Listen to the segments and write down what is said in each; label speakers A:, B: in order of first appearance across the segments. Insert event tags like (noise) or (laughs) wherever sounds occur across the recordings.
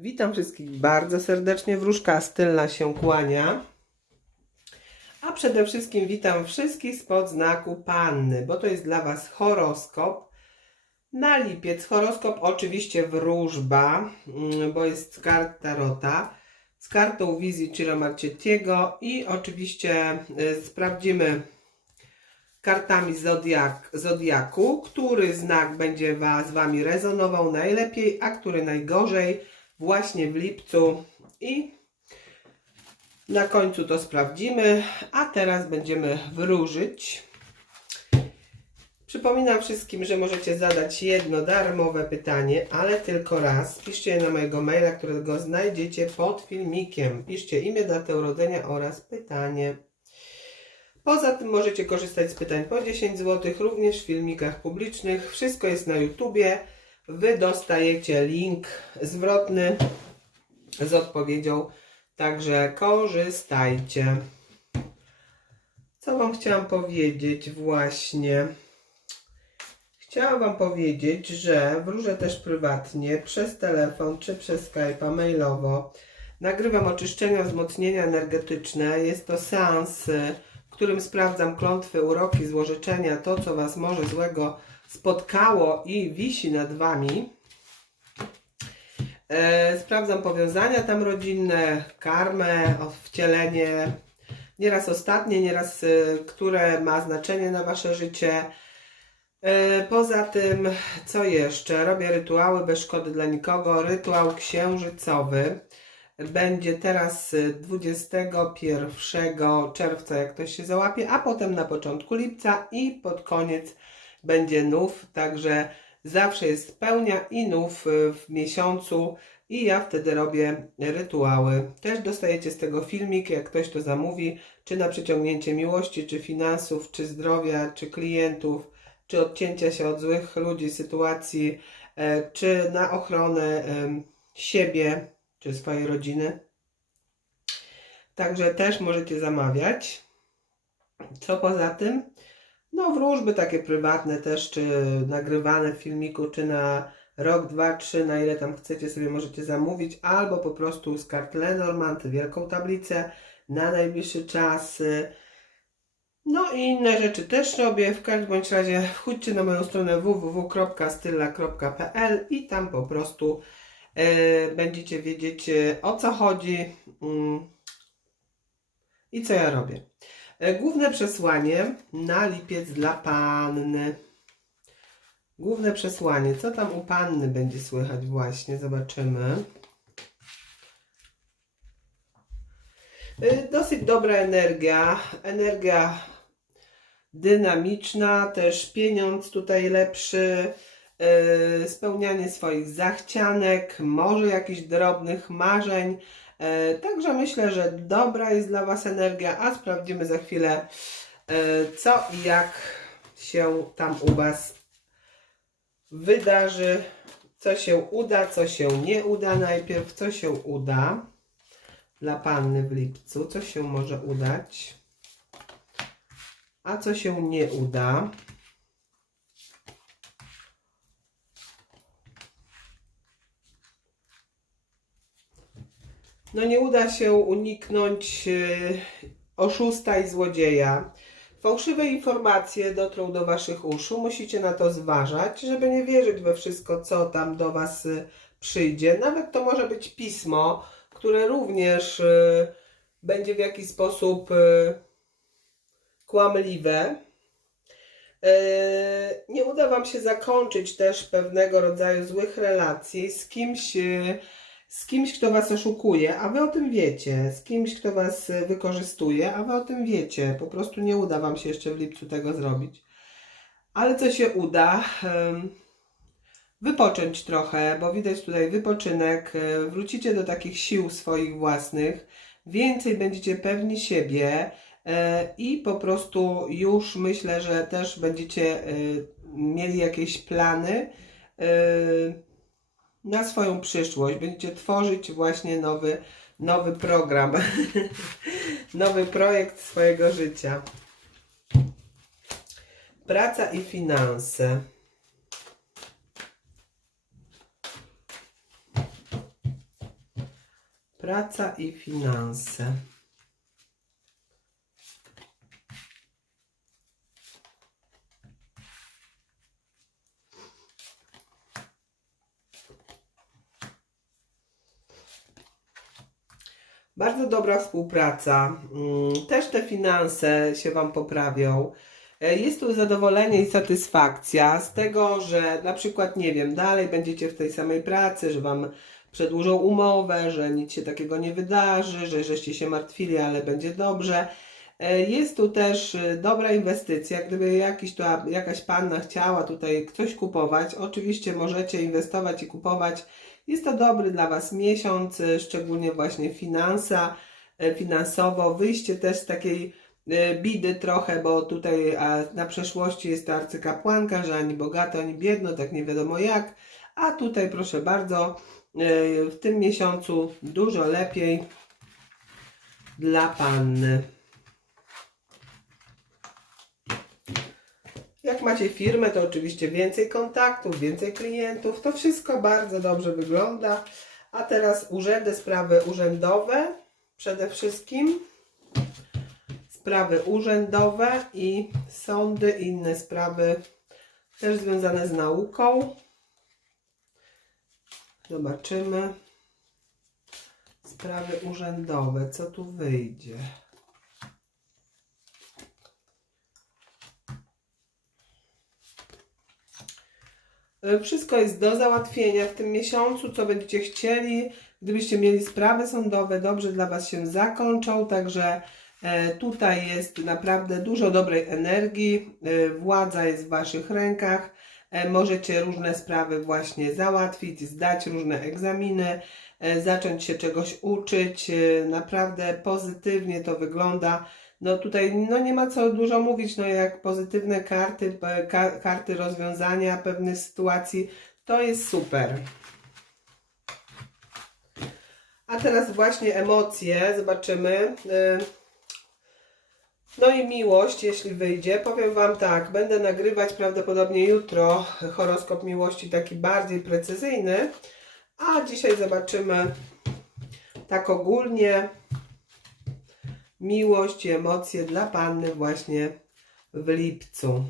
A: Witam wszystkich bardzo serdecznie. Wróżka Stylna się kłania. A przede wszystkim witam wszystkich spod znaku Panny, bo to jest dla Was horoskop na lipiec. Horoskop oczywiście wróżba, mm, bo jest z kart Tarota, z kartą wizji Ciro Marchettiego i oczywiście y, sprawdzimy kartami zodiak, zodiaku, który znak będzie wa, z Wami rezonował najlepiej, a który najgorzej właśnie w lipcu i na końcu to sprawdzimy, a teraz będziemy wróżyć. Przypominam wszystkim, że możecie zadać jedno darmowe pytanie, ale tylko raz. Piszcie je na mojego maila, którego znajdziecie pod filmikiem. Piszcie imię, datę urodzenia oraz pytanie. Poza tym możecie korzystać z pytań po 10 zł, również w filmikach publicznych. Wszystko jest na YouTubie. Wy dostajecie link zwrotny z odpowiedzią, także korzystajcie. Co Wam chciałam powiedzieć właśnie? Chciałam Wam powiedzieć, że wróżę też prywatnie, przez telefon czy przez Skype'a mailowo. Nagrywam oczyszczenia, wzmocnienia energetyczne. Jest to seans, y, w którym sprawdzam klątwy, uroki, złożyczenia, to co Was może złego spotkało i wisi nad Wami. E, sprawdzam powiązania tam rodzinne, karmę, wcielenie, nieraz ostatnie, nieraz y, które ma znaczenie na Wasze życie. E, Poza tym, co jeszcze? Robię rytuały bez szkody dla nikogo. Rytuał księżycowy będzie teraz y, 21 czerwca, jak ktoś się załapie, a potem na początku lipca i pod koniec będzie nów, także zawsze jest pełnia i nów y, w miesiącu i ja wtedy robię rytuały. Też dostajecie z tego filmik, jak ktoś to zamówi, czy na przyciągnięcie miłości, czy finansów, czy zdrowia, czy klientów, czy odcięcia się od złych ludzi, sytuacji, e, czy na ochronę siebie, czy swojej rodziny. Także też możecie zamawiać. Co poza tym? No, wróżby takie prywatne też, czy nagrywane w filmiku, czy na rok, dwa, trzy, na ile tam chcecie sobie możecie zamówić, albo po prostu z kart Lenormand, wielką tablicę na najbliższy czas. No i inne rzeczy też robię. W każdym bądź razie wchodźcie na moją stronę www.styla.pl i tam po prostu e, będziecie wiedzieć e, o co chodzi mm, i co ja robię. E, Główne przesłanie na lipiec dla panny. Główne przesłanie. Co tam u panny będzie słychać właśnie? Zobaczymy. Y, Dosyć dobra energia. Energia dynamiczna, też pieniądz tutaj lepszy. y, Spełnianie swoich zachcianek, może jakichś drobnych marzeń. E, Także myślę, że dobra jest dla Was energia, a sprawdzimy za chwilę, e, co i jak się tam u Was wydarzy, co się uda, co się nie uda najpierw, co się uda dla Panny w lipcu, co się może udać, a co się nie uda. No nie uda się uniknąć y, oszusta i złodzieja. Fałszywe informacje dotrą do Waszych uszu. Musicie na to zważać, żeby nie wierzyć we wszystko, co tam do Was y, przyjdzie. Nawet to może być pismo, które również y, będzie w jakiś sposób kłamliwe. Nie uda Wam się zakończyć też pewnego rodzaju złych relacji z kimś, z kimś, kto Was oszukuje, a Wy o tym wiecie, z kimś, kto Was y, wykorzystuje, a Wy o tym wiecie. Po prostu nie uda Wam się jeszcze w lipcu tego zrobić. Ale co się uda? Wypocząć trochę, bo widać tutaj wypoczynek, y, wrócicie do takich sił swoich własnych, więcej będziecie pewni siebie y, i po prostu już myślę, że też będziecie mieli jakieś plany na swoją przyszłość. Będziecie tworzyć właśnie nowy, nowy program, (laughs) nowy projekt swojego życia. Praca i finanse. Praca i finanse. Bardzo dobra współpraca. Mm, Też te finanse się Wam poprawią. E, Jest tu zadowolenie i satysfakcja z tego, że na przykład, nie wiem, dalej będziecie w tej samej pracy, że Wam przedłużą umowę, że nic się takiego nie wydarzy, że żeście się martwili, ale będzie dobrze. E, Jest tu też e, dobra inwestycja. Gdyby jakiś tu, jakaś panna chciała tutaj coś kupować, oczywiście możecie inwestować i kupować. Jest to dobry dla Was miesiąc, e, szczególnie właśnie finansa, finansowo. Wyjście też z takiej bidy trochę, bo tutaj na przeszłości jest to arcykapłanka, że ani bogato, ani biedno, tak nie wiadomo jak. A tutaj proszę bardzo, w tym miesiącu dużo lepiej dla Panny. Jak macie firmę, to oczywiście więcej kontaktów, więcej klientów. To wszystko bardzo dobrze wygląda. A teraz urzędy, sprawy urzędowe. Przede wszystkim sprawy urzędowe i sądy, inne sprawy też związane z nauką. Zobaczymy. Sprawy urzędowe, co tu wyjdzie. Wszystko jest do załatwienia w tym miesiącu, co będziecie chcieli. Gdybyście mieli sprawy sądowe, dobrze dla Was się zakończą, także e, tutaj jest naprawdę dużo dobrej energii. e, Władza jest w Waszych rękach. e, Możecie różne sprawy właśnie załatwić, zdać różne egzaminy, e, zacząć się czegoś uczyć. e, Naprawdę pozytywnie to wygląda. No tutaj no nie ma co dużo mówić, no jak pozytywne karty, ka, karty rozwiązania pewnych sytuacji, to jest super. A teraz właśnie emocje, zobaczymy. Y, No i miłość, jeśli wyjdzie. Powiem Wam tak, będę nagrywać prawdopodobnie jutro horoskop miłości taki bardziej precyzyjny, a dzisiaj zobaczymy tak ogólnie miłość i emocje dla Panny właśnie w lipcu.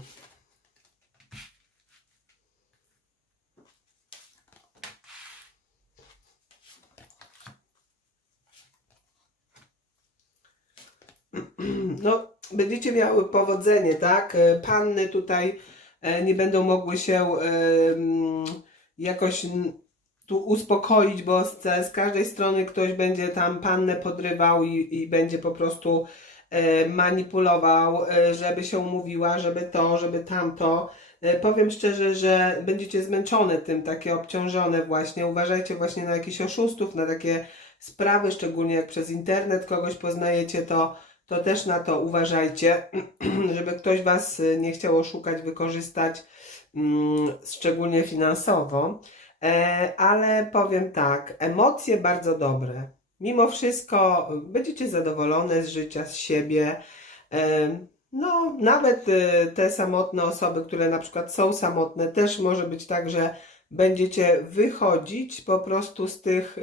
A: (clears throat) No, będziecie miały powodzenie, tak? E, Panny tutaj e, nie będą mogły się jakoś tu uspokoić, bo z, z każdej strony ktoś będzie tam pannę podrywał i, i będzie po prostu e, manipulował, e, żeby się umówiła, żeby to, żeby tamto. E, powiem szczerze, że będziecie zmęczone tym, takie obciążone właśnie. Uważajcie właśnie na jakichś oszustów, na takie sprawy, szczególnie jak przez internet kogoś poznajecie, to, to też na to uważajcie, (clears throat) żeby ktoś Was e, nie chciał oszukać, wykorzystać, mm, szczególnie finansowo. E, ale powiem tak, emocje bardzo dobre. Mimo wszystko będziecie zadowolone z życia, z siebie. E, no, nawet e, te samotne osoby, które na przykład są samotne, też może być tak, że będziecie wychodzić po prostu z, tych,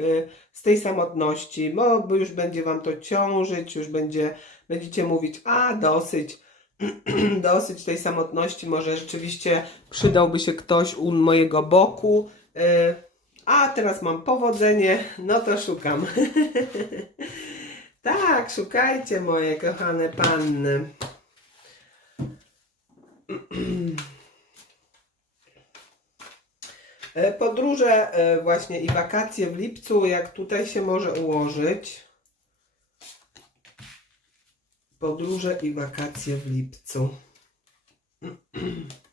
A: z tej samotności, bo już będzie Wam to ciążyć, już będzie, będziecie mówić, a dosyć, (clears throat) dosyć tej samotności, może rzeczywiście przydałby się ktoś u mojego boku, A teraz mam powodzenie, no to szukam. (laughs) tak, szukajcie moje kochane panny. E, Podróże e, właśnie i wakacje w lipcu, jak tutaj się może ułożyć. Podróże i wakacje w lipcu. (clears throat)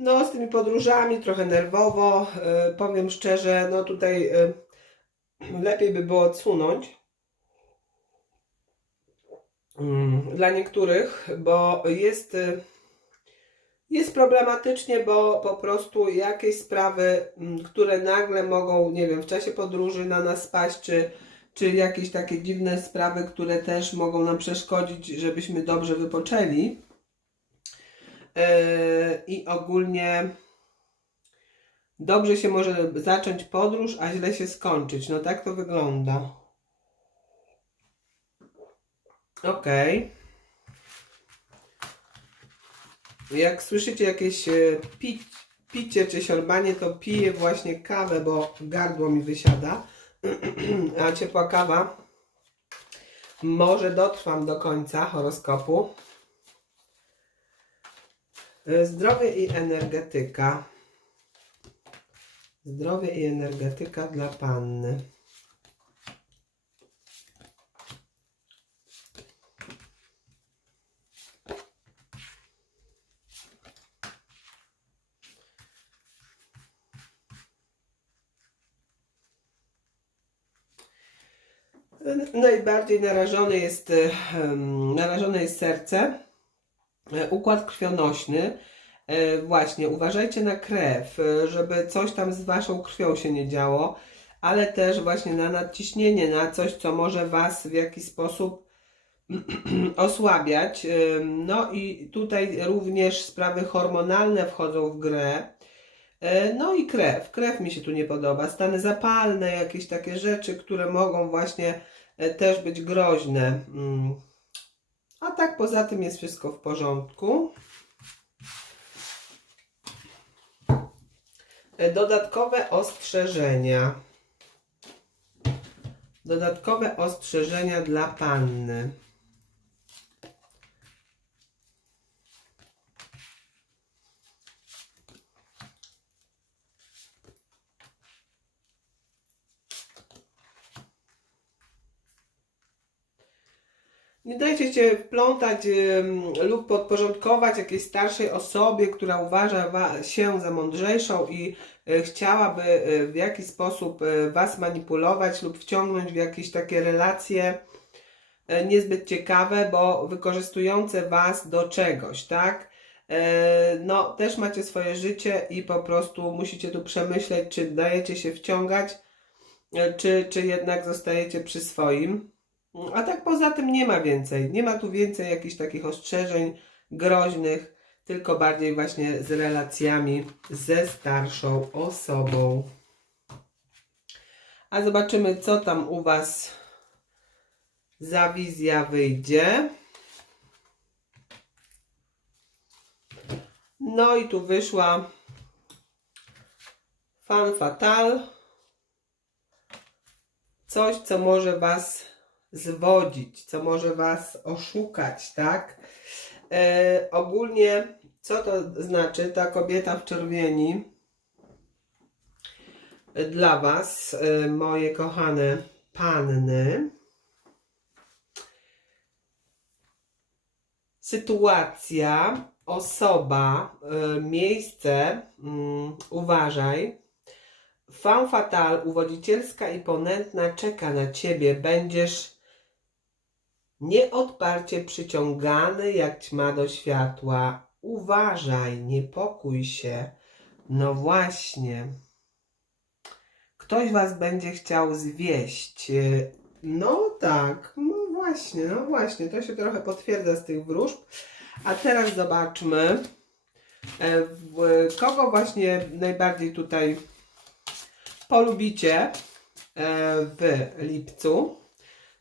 A: No, z tymi podróżami trochę nerwowo. e, powiem szczerze, no tutaj e, lepiej by było odsunąć. Mm, Dla niektórych, bo jest, e, jest problematycznie, bo po prostu jakieś sprawy, mm, które nagle mogą, nie wiem, w czasie podróży na nas spaść, czy, czy jakieś takie dziwne sprawy, które też mogą nam przeszkodzić, żebyśmy dobrze wypoczęli. Yy, i ogólnie dobrze się może zacząć podróż, a źle się skończyć. No tak to wygląda. Okej. Jak słyszycie jakieś e, pi picie czy siorbanie, to piję właśnie kawę, bo gardło mi wysiada. (clears throat) A ciepła kawa. Może dotrwam do końca horoskopu. E, Zdrowie i energetyka. Zdrowie i energetyka dla panny. Najbardziej narażone jest, narażone jest serce, układ krwionośny. E, Właśnie, uważajcie na krew, e, żeby coś tam z waszą krwią się nie działo, ale też właśnie na nadciśnienie, na coś, co może was w jakiś sposób (clears throat) osłabiać. No i tutaj również sprawy hormonalne wchodzą w grę. E, No i krew. Krew mi się tu nie podoba. Stany zapalne, jakieś takie rzeczy, które mogą właśnie e, też być groźne. A tak poza tym jest wszystko w porządku. E, Dodatkowe ostrzeżenia. Dodatkowe ostrzeżenia dla panny. Nie dajcie się wplątać lub podporządkować jakiejś starszej osobie, która uważa wa- się za mądrzejszą i y, chciałaby y, w jakiś sposób y, was manipulować lub wciągnąć w jakieś takie relacje niezbyt ciekawe, bo wykorzystujące was do czegoś, tak? E, No, też macie swoje życie i po prostu musicie tu przemyśleć, czy dajecie się wciągać, czy, czy jednak zostajecie przy swoim. A tak poza tym nie ma więcej. Nie ma tu więcej jakichś takich ostrzeżeń groźnych, tylko bardziej właśnie z relacjami ze starszą osobą. A zobaczymy, co tam u Was za wizja wyjdzie. No i tu wyszła fan fatal. Coś, co może Was zwodzić, co może Was oszukać, tak? E, ogólnie, co to znaczy ta kobieta w czerwieni dla Was, e, moje kochane panny? Sytuacja, osoba, e, miejsce, mm, uważaj. Femme fatale, uwodzicielska i ponętna czeka na Ciebie. Będziesz nieodparcie przyciągany jak ćma do światła. Uważaj, niepokój się. No właśnie. Ktoś was będzie chciał zwieść. E, No tak, no właśnie, no właśnie. To się trochę potwierdza z tych wróżb. A teraz zobaczmy, e, kogo właśnie najbardziej tutaj polubicie e, w lipcu.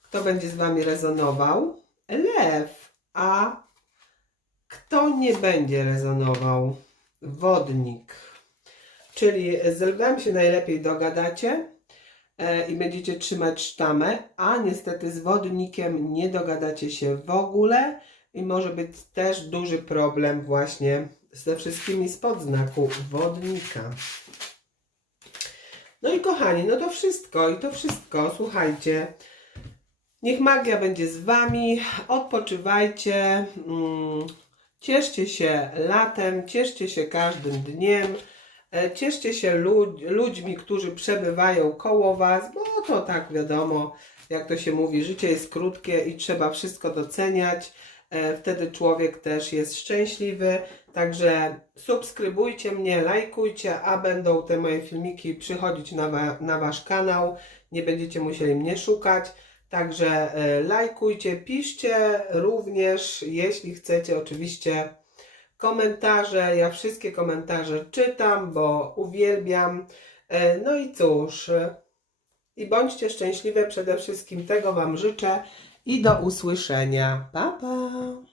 A: Kto będzie z Wami rezonował? Lew. A kto nie będzie rezonował? Wodnik. Czyli z lwem się najlepiej dogadacie e, i będziecie trzymać sztamę, a niestety z wodnikiem nie dogadacie się w ogóle i może być też duży problem właśnie ze wszystkimi spod znaku wodnika. No i kochani, no to wszystko, i to wszystko, słuchajcie. Niech magia będzie z Wami, odpoczywajcie, mm, cieszcie się latem, cieszcie się każdym dniem, e, cieszcie się lud- ludźmi, którzy przebywają koło Was, bo to tak wiadomo, jak to się mówi, życie jest krótkie i trzeba wszystko doceniać. E, Wtedy człowiek też jest szczęśliwy. Także subskrybujcie mnie, lajkujcie, a będą te moje filmiki przychodzić na, wa- na Wasz kanał. Nie będziecie musieli mnie szukać. Także e, lajkujcie, piszcie również, jeśli chcecie oczywiście komentarze. Ja wszystkie komentarze czytam, bo uwielbiam. E, No i cóż, i bądźcie szczęśliwe przede wszystkim, tego Wam życzę i do usłyszenia. Pa, pa!